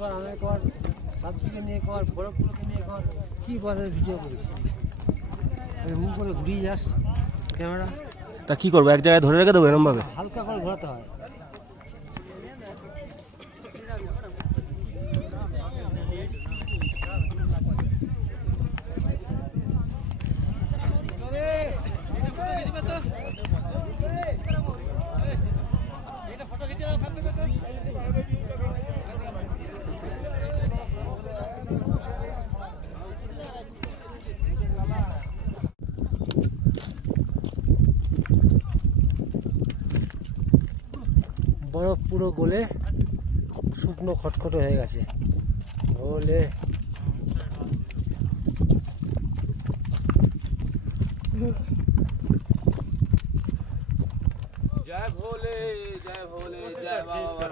কর, আমি কর, সাবজিকে নিয়ে কর, বরফগুলোকে নিয়ে কর, কী বলে ভিডিও করি মুখ করে ঘুরিয়ে যাস ক্যামেরা। তা কি করবো, এক জায়গায় ধরে রেখে দেবো এরম ভাবে? হালকা করে ঘোরাতে হয়। বরফ পুরো গলে শুকনো খটখটে হয়ে গেছে গলে। जय भोले जय भोले जय बाबा।